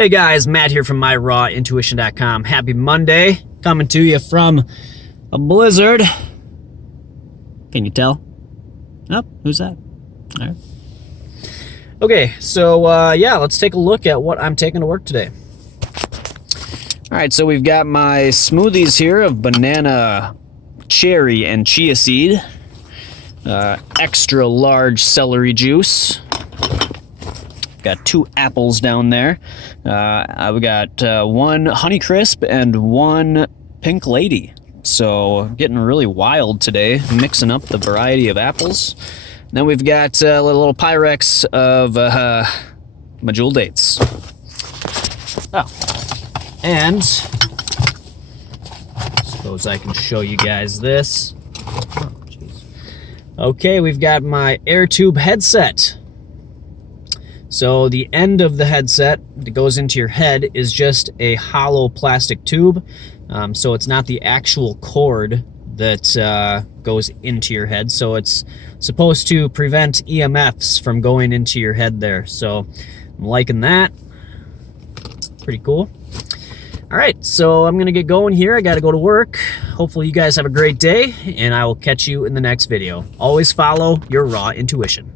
Hey guys, Matt here from myrawintuition.com. Happy Monday. Coming to you from a blizzard. Can you tell? Oh, who's that? All right. Okay, so yeah, let's take a look at what I'm taking to work today. All right, so we've got my smoothies here of banana, cherry, and chia seed. Extra large celery juice. Got 2 apples down there. I've got 1 Honeycrisp and 1 Pink Lady. So getting really wild today, mixing up the variety of apples. Then we've got a little Pyrex of my Jewel dates. Oh, and suppose I can show you guys this. Oh, geez. Okay, we've got my air tube headset. So the end of the headset that goes into your head is just a hollow plastic tube. So it's not the actual cord that goes into your head. So it's supposed to prevent EMFs from going into your head there. So I'm liking that. Pretty cool. All right, so I'm gonna get going here. I gotta go to work. Hopefully you guys have a great day, and I will catch you in the next video. Always follow your raw intuition.